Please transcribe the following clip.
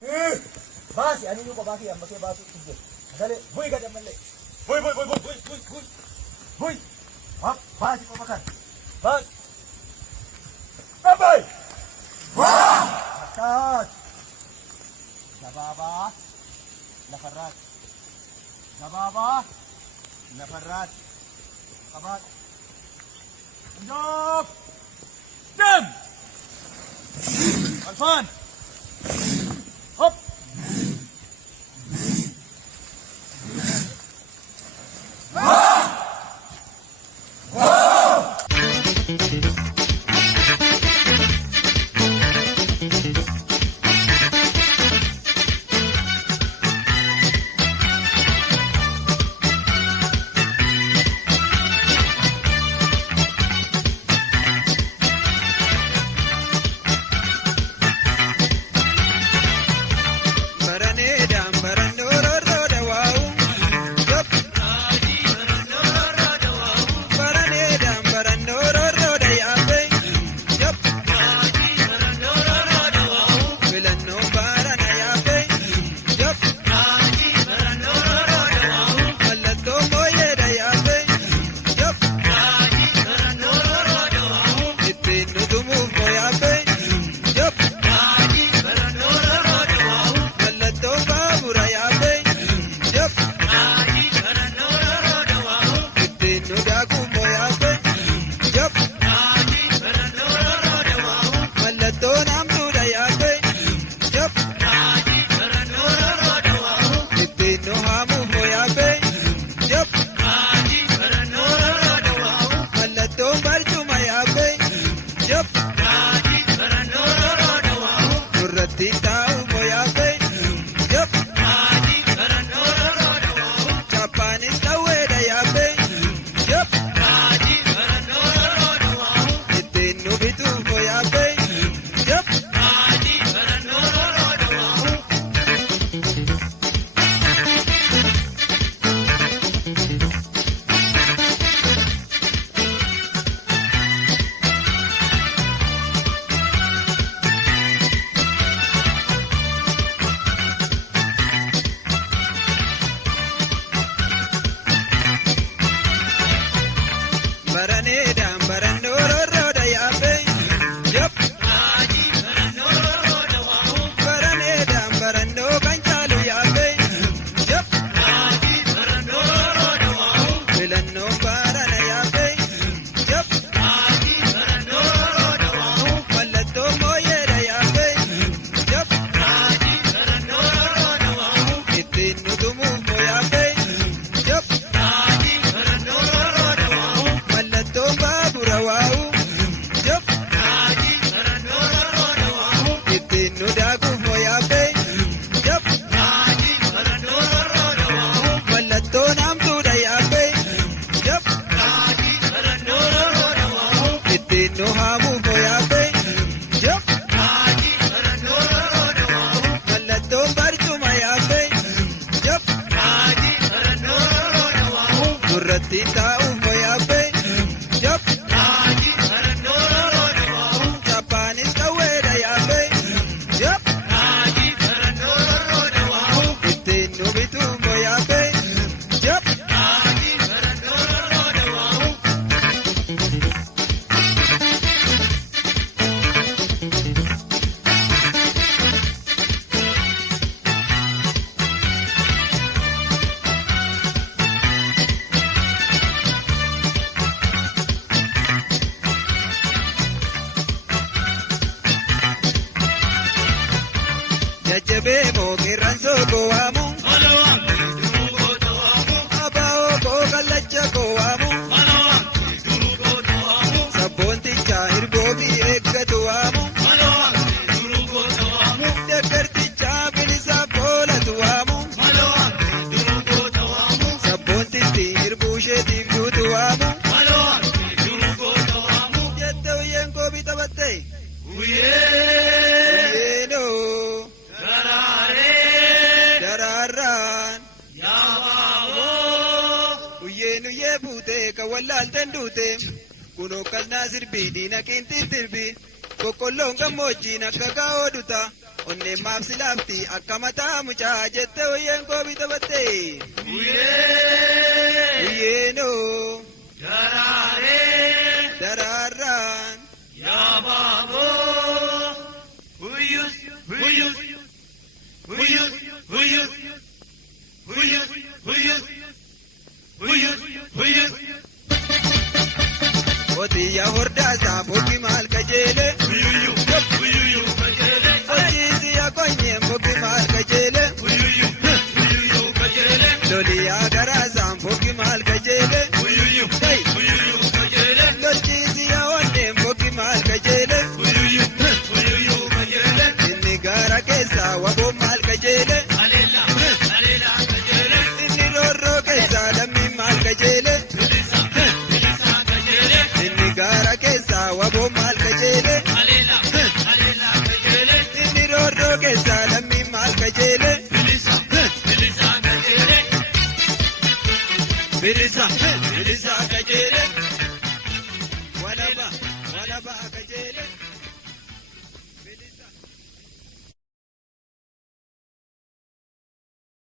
Basi, ani yuko basi ambaye basi tuje. Dale, boy ka jaman le. Boy. Boy. Basi ko makan. Bas. Bye. Wah! Atas. Nababa. Nafarat. Nababa. Nafarat. Kabat. Stop. Dem. Alfan. Hop. Kuno kalna sirbi dina kinti tirbi kokolonga moji na kaka oduta onne maaf silaafti akka mataa mucaa jette wayyeen koo bitabatte. Uyyeenoo daraaraan yaababoo huyyus huyyus huyyus huyyus huyyus huyyus huyyus huyyus. Otiya hordaasaa bogi maal kajeele. Huyuyu huyuyu kajeele. Otiisiya konyeen bogi maal kajeele. Huyuyu huyuyu kajeele. Loliyaa garaasaan bogi maal kajeele. Huyuyu huyuyu kajeele. Lolchiisiya onneen bogi maal kajeele. Huyuyu huyuyu kajeele. Inni gaara keessaa waboo maal kajeele. Aleela aleela kajeele. Inni roorroo keessaa lammiin maal kajeele. Bilisa bilisa kajeele. Inni gaara keessaa waboo maal kajeele. Aleela aleela kajeele. Inni roorroo keessaa lammiin maal kajeele. Bilisa bilisa kajeele. Bilisa bilisa kajeele. Walaba kajeele.